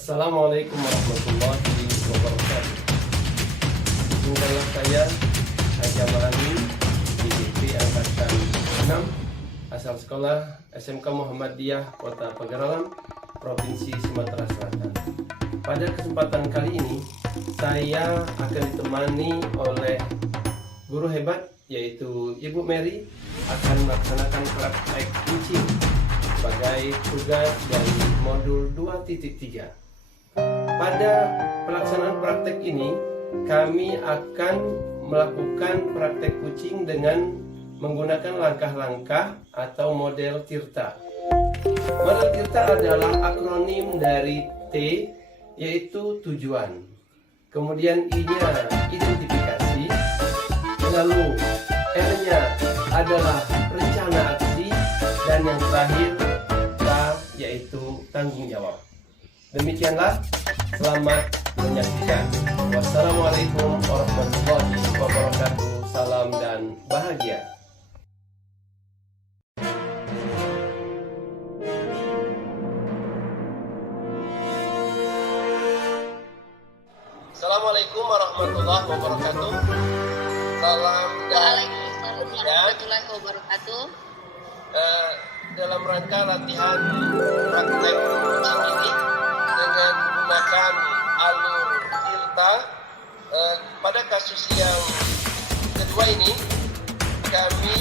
Assalamualaikum warahmatullahi wabarakatuh. Izinkanlah saya Haji Amalani, IDP Angkatan 6, asal sekolah SMK Muhammadiyah Kota Pagaralam, Provinsi Sumatera Selatan. Pada kesempatan kali ini, saya akan ditemani oleh guru hebat, yaitu Ibu Mary, akan melaksanakan praktek kucing sebagai tugas dari modul 2.3. Pada pelaksanaan praktek ini, kami akan melakukan praktek kucing dengan menggunakan langkah-langkah atau model TIRTA. Model TIRTA adalah akronim dari T, yaitu tujuan. Kemudian I-nya identifikasi, lalu R-nya adalah rencana aksi, dan yang terakhir K, yaitu tanggung jawab. Demikianlah, selamat menyaksikan. Wassalamualaikum warahmatullahi wabarakatuh. Salam dan bahagia. Assalamualaikum warahmatullahi wabarakatuh. Salam dan warahmatullahi wabarakatuh. Dalam rangka latihan praktek kucing ini dengan menggunakan alur TIRTA, pada kasus yang kedua ini kami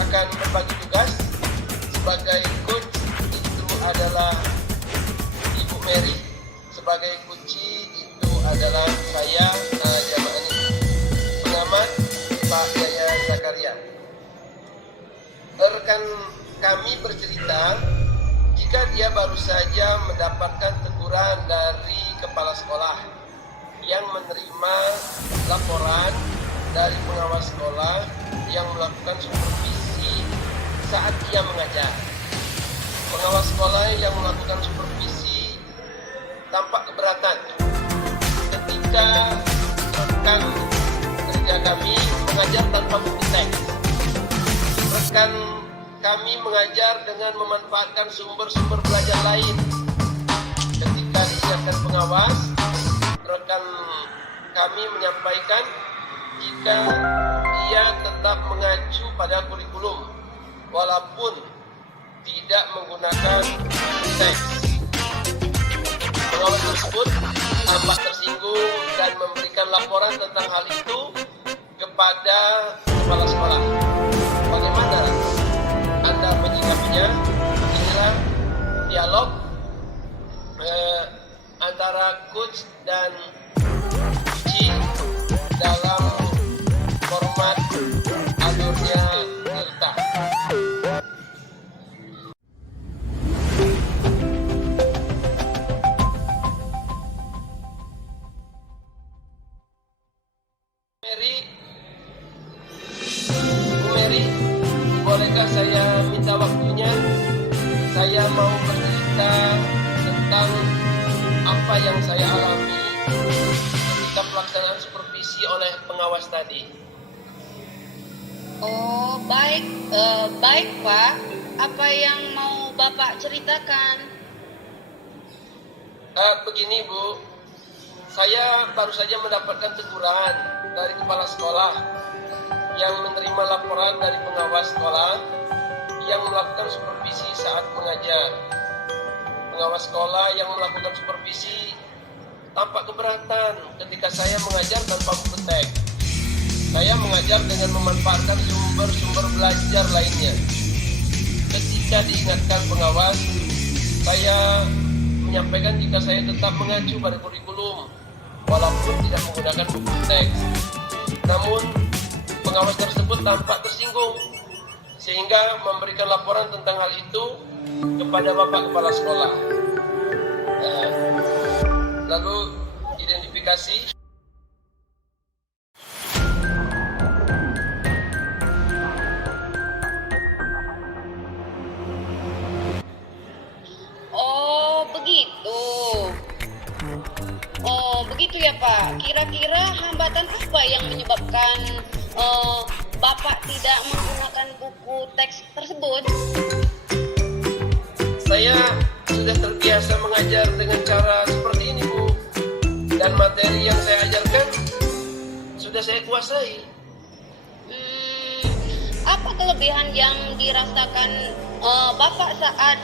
akan berbagi tugas. Sebagai coach itu adalah Ibu Mary, sebagai kunci itu adalah saya, Jama'ani, pengamat Pak Yaya Zakaria. Rekan kami bercerita jika dia baru saja mendapatkan teguran dari kepala sekolah yang menerima laporan dari pengawas sekolah yang melakukan supervisi saat dia mengajar. Pengawas sekolah yang melakukan supervisi tampak keberatan ketika rekan kerja kami mengajar tanpa buku teks. Rekan kami mengajar dengan memanfaatkan sumber-sumber belajar lain. Ketika disiapkan pengawas, rekan kami menyampaikan jika ia tetap mengacu pada kurikulum walaupun tidak menggunakan teks. Pengawas tersebut tampak tersinggung dan memberikan laporan tentang hal itu kepada kepala sekolah. Bagaimana Anda menyikapinya? Inilah dialog antara coach dan kunci dalam format alurnya TIRTA. Bu Mary, bolehkah saya minta waktunya? Saya mau bercerita tentang apa yang saya alami ketika pelaksanaan supervisi oleh pengawas tadi. Oh, baik Pak. Apa yang mau Bapak ceritakan? Begini Bu, saya baru saja mendapatkan teguran dari kepala sekolah yang menerima laporan dari pengawas sekolah yang melakukan supervisi saat mengajar. Pengawas sekolah yang melakukan supervisi tampak keberatan ketika saya mengajar tanpa buku teks. Saya mengajar dengan memanfaatkan sumber-sumber belajar lainnya. Ketika diingatkan pengawas, saya menyampaikan jika saya tetap mengacu pada kurikulum walaupun tidak menggunakan buku teks. Namun pengawas tersebut tampak tersinggung sehingga memberikan laporan tentang hal itu kepada Bapak Kepala Sekolah. Lalu identifikasi. Oh, begitu. Oh, begitu ya Pak. Kira-kira hambatan apa yang menyebabkan Bapak tidak menggunakan buku teks tersebut? Saya sudah terbiasa mengajar dengan cara seperti ini, Bu. Dan materi yang saya ajarkan sudah saya kuasai. Apa kelebihan yang dirasakan Bapak saat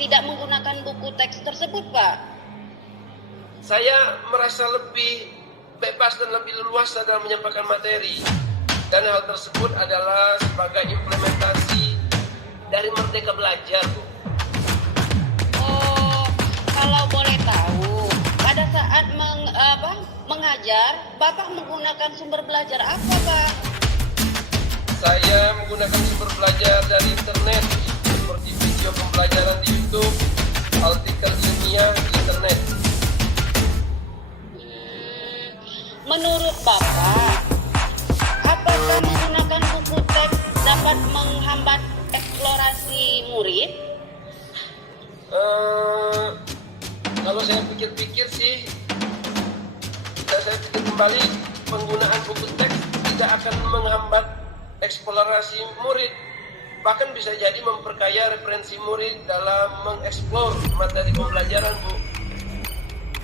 tidak menggunakan buku teks tersebut, Pak? Saya merasa lebih bebas dan lebih leluasa dalam menyampaikan materi. Dan hal tersebut adalah sebagai implementasi dari Merdeka Belajar, Bu. Oh, kalau boleh tahu, pada saat mengajar, Bapak menggunakan sumber belajar apa, Pak? Saya menggunakan sumber belajar dari internet, seperti video pembelajaran di YouTube, artikel ilmiah di internet. Menurut Bapak, apakah menggunakan buku teks dapat menghambat eksplorasi murid? Kalau saya pikir-pikir sih, saya pikir kembali, penggunaan buku teks tidak akan menghambat eksplorasi murid, bahkan bisa jadi memperkaya referensi murid dalam mengeksplor materi pembelajaran, Bu.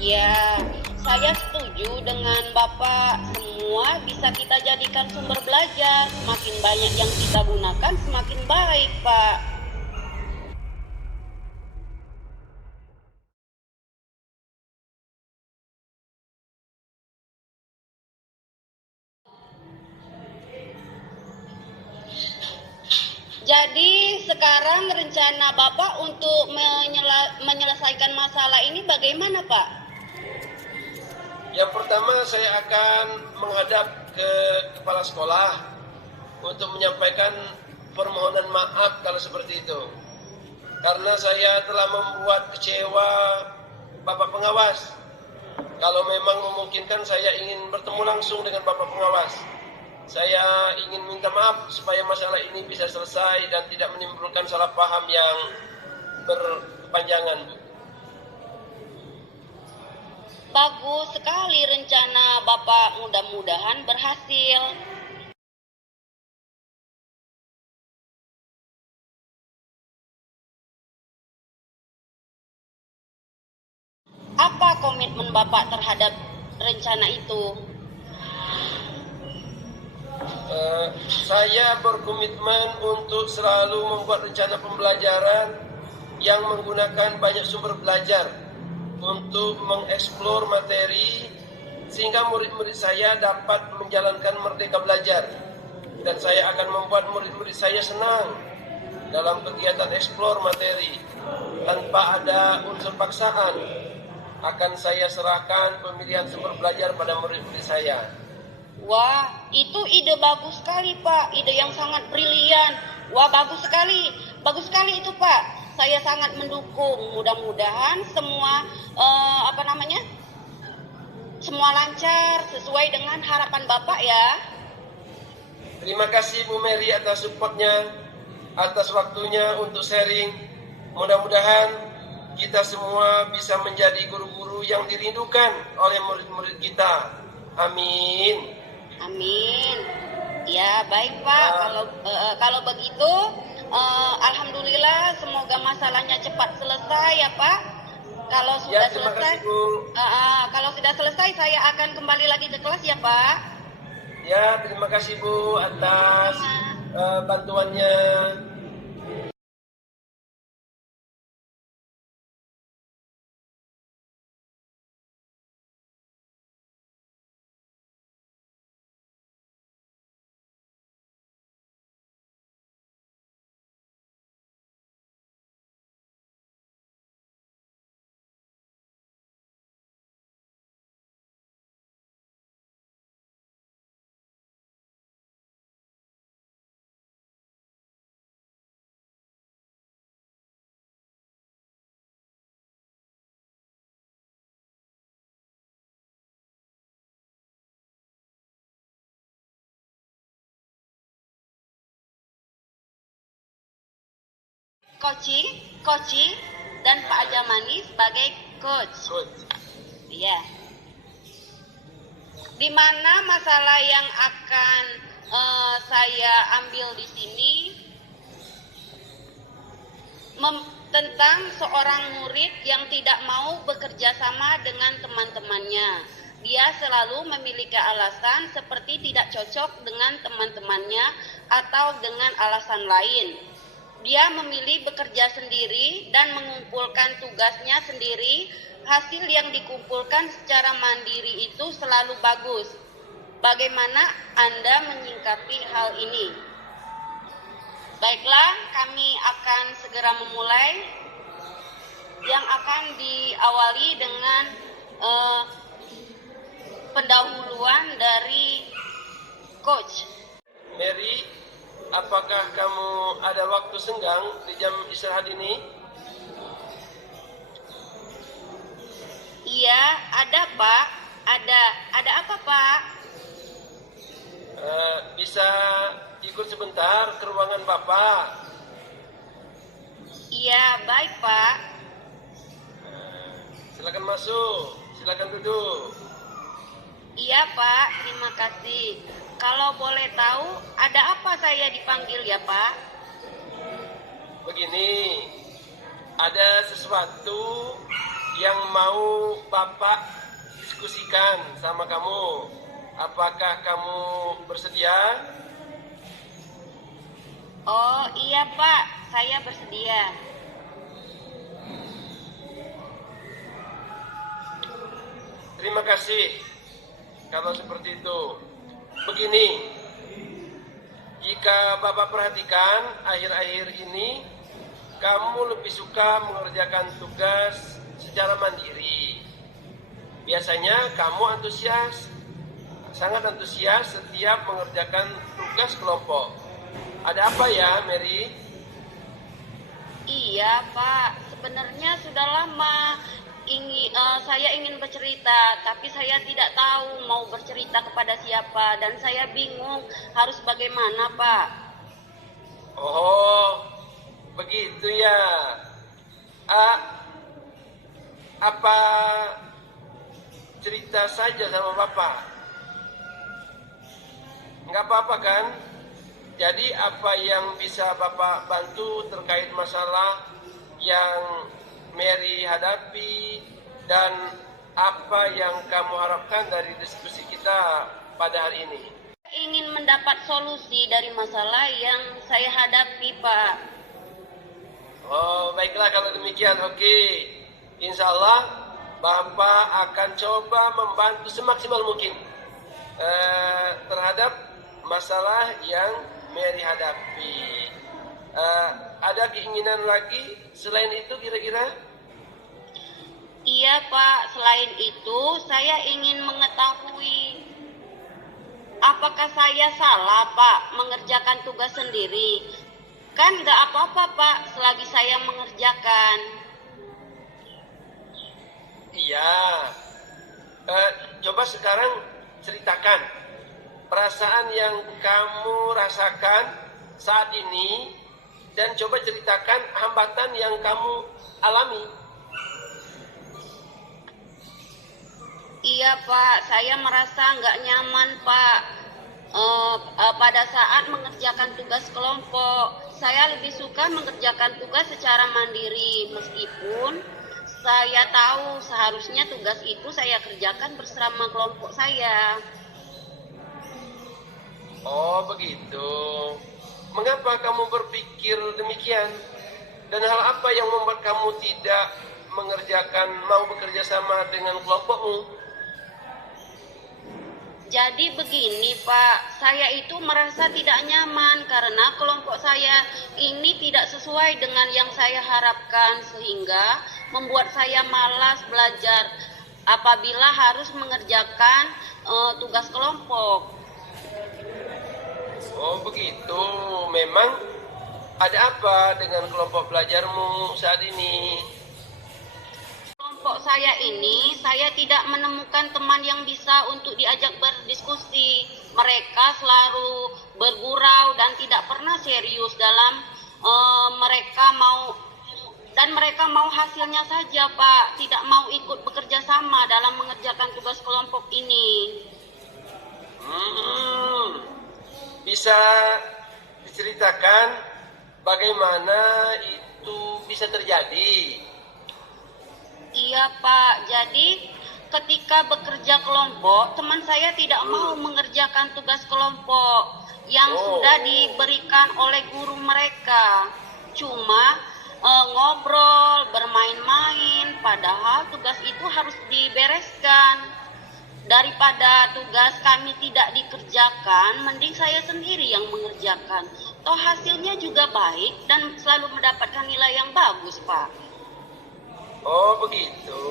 Ya, saya setuju dengan Bapak. Semua bisa kita jadikan sumber belajar. Semakin banyak yang kita gunakan, semakin baik, Pak. Jadi sekarang rencana Bapak untuk menyelesaikan masalah ini bagaimana, Pak? Yang pertama, saya akan menghadap ke kepala sekolah untuk menyampaikan permohonan maaf kalau seperti itu. Karena saya telah membuat kecewa Bapak pengawas. Kalau memang memungkinkan, saya ingin bertemu langsung dengan Bapak pengawas. Saya ingin minta maaf supaya masalah ini bisa selesai dan tidak menimbulkan salah paham yang berkepanjangan, Bu. Bagus sekali rencana Bapak, mudah-mudahan berhasil. Apa komitmen Bapak terhadap rencana itu? Saya berkomitmen untuk selalu membuat rencana pembelajaran yang menggunakan banyak sumber belajar untuk mengeksplor materi sehingga murid-murid saya dapat menjalankan merdeka belajar. Dan saya akan membuat murid-murid saya senang dalam kegiatan eksplor materi tanpa ada unsur paksaan. Akan saya serahkan pemilihan sumber belajar pada murid-murid saya. Wah, itu ide bagus sekali, Pak. Ide yang sangat brilian. Wah, bagus sekali. Bagus sekali itu, Pak. Saya sangat mendukung. Mudah-mudahan semua semua lancar sesuai dengan harapan Bapak ya. Terima kasih Bu Mary atas supportnya, atas waktunya untuk sharing. Mudah-mudahan kita semua bisa menjadi guru-guru yang dirindukan oleh murid-murid kita. Amin. Amin. Ya, baik Pak. Kalau begitu, alhamdulillah semoga masalahnya cepat selesai ya Pak. Kalau sudah selesai, kalau sudah selesai saya akan kembali lagi ke kelas ya Pak. Ya, terima kasih Bu atas bantuannya. Koci dan Pak Ajamani sebagai coach. Iya. Di mana masalah yang akan saya ambil di sini tentang seorang murid yang tidak mau bekerja sama dengan teman-temannya. Dia selalu memiliki alasan seperti tidak cocok dengan teman-temannya atau dengan alasan lain. Dia memilih bekerja sendiri dan mengumpulkan tugasnya sendiri. Hasil yang dikumpulkan secara mandiri itu selalu bagus. Bagaimana Anda menyikapi hal ini? Baiklah, kami akan segera memulai yang akan diawali dengan pendahuluan dari Coach. Mary, apakah kamu ada waktu senggang di jam istirahat ini? Iya, ada Pak. Ada apa Pak? Bisa ikut sebentar ke ruangan Bapak? Iya, baik Pak. Silakan masuk, silakan duduk. Iya Pak, terima kasih. Kalau boleh tahu, ada apa saya dipanggil ya Pak? Begini, ada sesuatu yang mau Bapak diskusikan sama kamu. Apakah kamu bersedia? Oh iya Pak, saya bersedia. Terima kasih. Kalau seperti itu, begini, jika Bapak perhatikan akhir-akhir ini, kamu lebih suka mengerjakan tugas secara mandiri. Biasanya kamu sangat antusias setiap mengerjakan tugas kelompok. Ada apa ya, Mary? Iya Pak, sebenarnya sudah lama saya ingin bercerita, tapi saya tidak tahu mau bercerita kepada siapa dan saya bingung harus bagaimana Pak. Oh, begitu ya. Apa cerita saja sama Bapak? Nggak apa-apa kan? Jadi apa yang bisa Bapak bantu terkait masalah yang Mary hadapi dan apa yang kamu harapkan dari diskusi kita pada hari ini? Ingin mendapat solusi dari masalah yang saya hadapi Pak. Oh, baiklah kalau demikian, oke. Insya Allah Bapak akan coba membantu semaksimal mungkin terhadap masalah yang Mary hadapi. Ada keinginan lagi selain itu kira-kira? Iya Pak, selain itu saya ingin mengetahui apakah saya salah Pak mengerjakan tugas sendiri? Kan nggak apa-apa Pak selagi saya mengerjakan. Iya. Coba sekarang ceritakan perasaan yang kamu rasakan saat ini dan coba ceritakan hambatan yang kamu alami. Iya Pak, saya merasa nggak nyaman Pak. Pada saat mengerjakan tugas kelompok, saya lebih suka mengerjakan tugas secara mandiri meskipun saya tahu seharusnya tugas itu saya kerjakan bersama kelompok saya. Oh begitu. Mengapa kamu berpikir demikian? Dan hal apa yang membuat kamu tidak mau bekerja sama dengan kelompokmu? Jadi begini Pak, saya itu merasa tidak nyaman karena kelompok saya ini tidak sesuai dengan yang saya harapkan sehingga membuat saya malas belajar apabila harus mengerjakan tugas kelompok. Oh begitu. Memang ada apa dengan kelompok belajarmu saat ini? Kelompok saya ini, saya tidak menemukan teman yang bisa untuk diajak berdiskusi. Mereka selalu bergurau dan tidak pernah serius dalam mereka mau hasilnya saja, Pak. Tidak mau ikut bekerja sama dalam mengerjakan tugas kelompok ini. Bisa diceritakan bagaimana itu bisa terjadi. Iya Pak, jadi ketika bekerja kelompok, teman saya tidak mau mengerjakan tugas kelompok yang sudah diberikan oleh guru mereka. Cuma ngobrol, bermain-main, padahal tugas itu harus dibereskan. Daripada tugas kami tidak dikerjakan, mending saya sendiri yang mengerjakan. Toh hasilnya juga baik dan selalu mendapatkan nilai yang bagus, Pak. Oh begitu.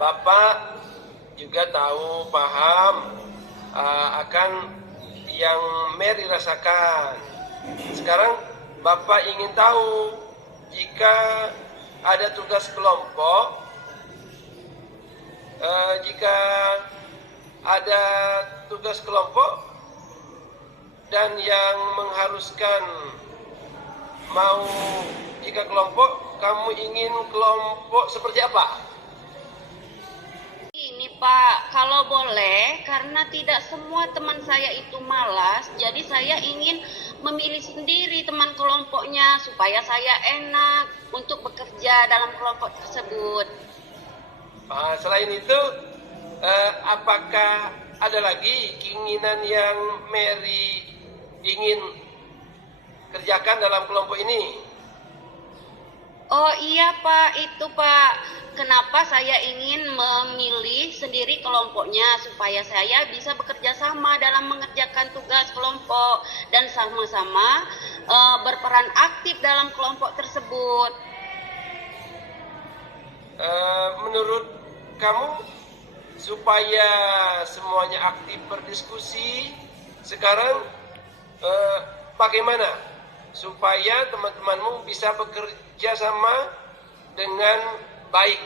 Bapak juga tahu, paham akan yang Mary rasakan. Sekarang Bapak ingin tahu, jika ada tugas kelompok, jika ada tugas kelompok dan yang mengharuskan mau jika kelompok, kamu ingin kelompok seperti apa? Ini Pak, kalau boleh, karena tidak semua teman saya itu malas, jadi saya ingin memilih sendiri teman kelompoknya supaya saya enak untuk bekerja dalam kelompok tersebut. Selain itu, apakah ada lagi keinginan yang Mary ingin kerjakan dalam kelompok ini? Oh iya Pak, itu Pak. Kenapa saya ingin memilih sendiri kelompoknya supaya saya bisa bekerja sama dalam mengerjakan tugas kelompok dan sama-sama berperan aktif dalam kelompok tersebut. Menurut kamu, supaya semuanya aktif berdiskusi, sekarang bagaimana supaya teman-temanmu bisa bekerja sama dengan baik?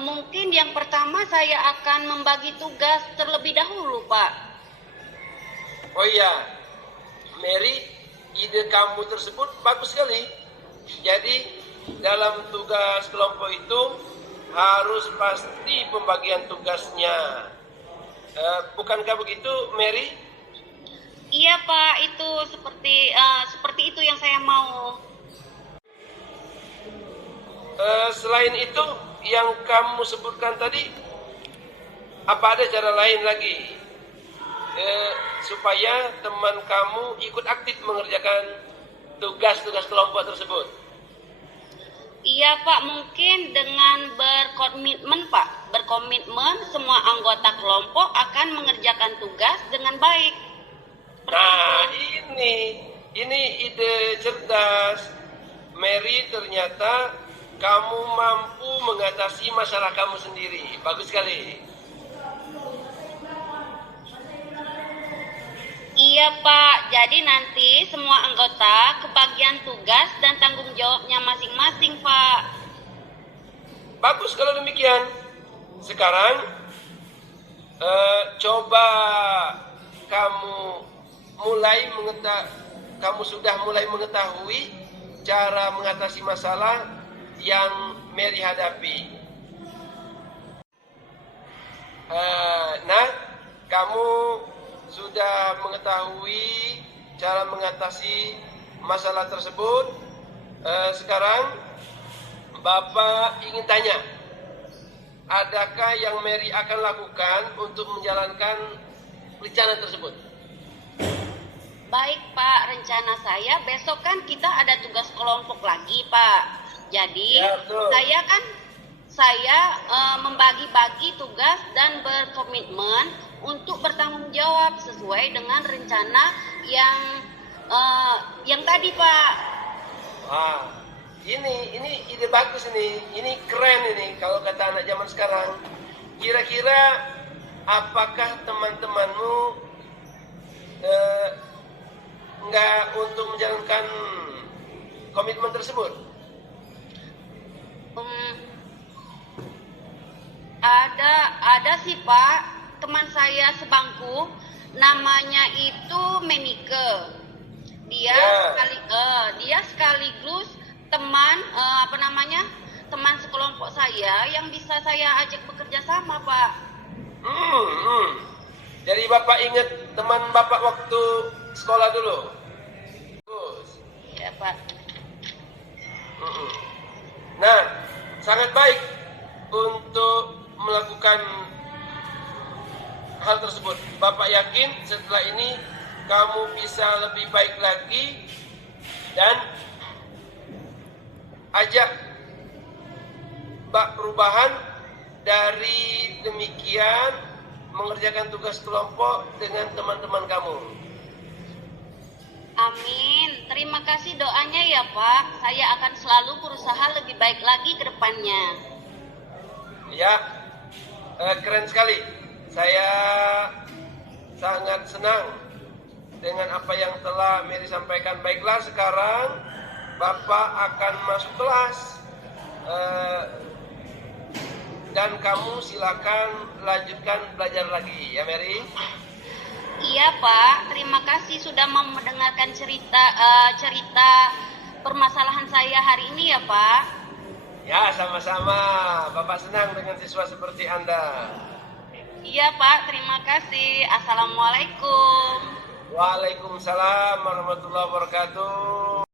Mungkin yang pertama saya akan membagi tugas terlebih dahulu, Pak. Oh iya, Mary, ide kamu tersebut bagus sekali. Jadi dalam tugas kelompok itu harus pasti pembagian tugasnya. Bukankah begitu, Mary? Iya Pak, itu seperti itu yang saya mau. Selain itu yang kamu sebutkan tadi, apa ada cara lain lagi supaya teman kamu ikut aktif mengerjakan tugas-tugas kelompok tersebut? Iya Pak, mungkin dengan berkomitmen semua anggota kelompok akan mengerjakan tugas dengan baik. Nah, ini ide cerdas. Mary, ternyata kamu mampu mengatasi masalah kamu sendiri. Bagus sekali. Iya Pak, jadi nanti semua anggota kebagian tugas dan tanggung jawabnya masing-masing Pak. Bagus kalau demikian. Sekarang coba kamu sudah mulai mengetahui cara mengatasi masalah yang Mary hadapi. Nah, kamu sudah mengetahui cara mengatasi masalah tersebut. Sekarang Bapak ingin tanya, adakah yang Mary akan lakukan untuk menjalankan rencana tersebut? Baik Pak, rencana saya besok kan kita ada tugas kelompok lagi Pak. Jadi Ya, saya membagi-bagi tugas dan berkomitmen untuk bertanggung jawab sesuai dengan rencana yang tadi Pak. Ini ide bagus ini. Ini keren ini kalau kata anak zaman sekarang. Kira-kira apakah teman-temanmu nggak untuk menjalankan komitmen tersebut? Ada sih Pak, teman saya sebangku, namanya itu Menike. Dia sekaligus teman teman sekelompok saya yang bisa saya ajak bekerja sama Pak. Jadi Bapak ingat teman Bapak waktu sekolah dulu? Bagus. Ya Pak. Mm-mm. Nah, sangat baik untuk melakukan hal tersebut. Bapak yakin setelah ini kamu bisa lebih baik lagi dan ajak perubahan dari demikian mengerjakan tugas kelompok dengan teman-teman kamu. Amin. Terima kasih doanya ya Pak. Saya akan selalu berusaha lebih baik lagi ke depannya. Ya, keren sekali. Saya sangat senang dengan apa yang telah Mary sampaikan. Baiklah, sekarang Bapak akan masuk kelas. Dan kamu silakan lanjutkan belajar lagi, ya Mary. Iya Pak, terima kasih sudah mendengarkan cerita permasalahan saya hari ini ya Pak. Ya, sama-sama. Bapak senang dengan siswa seperti Anda. Iya Pak, terima kasih. Assalamualaikum. Waalaikumsalam warahmatullahi wabarakatuh.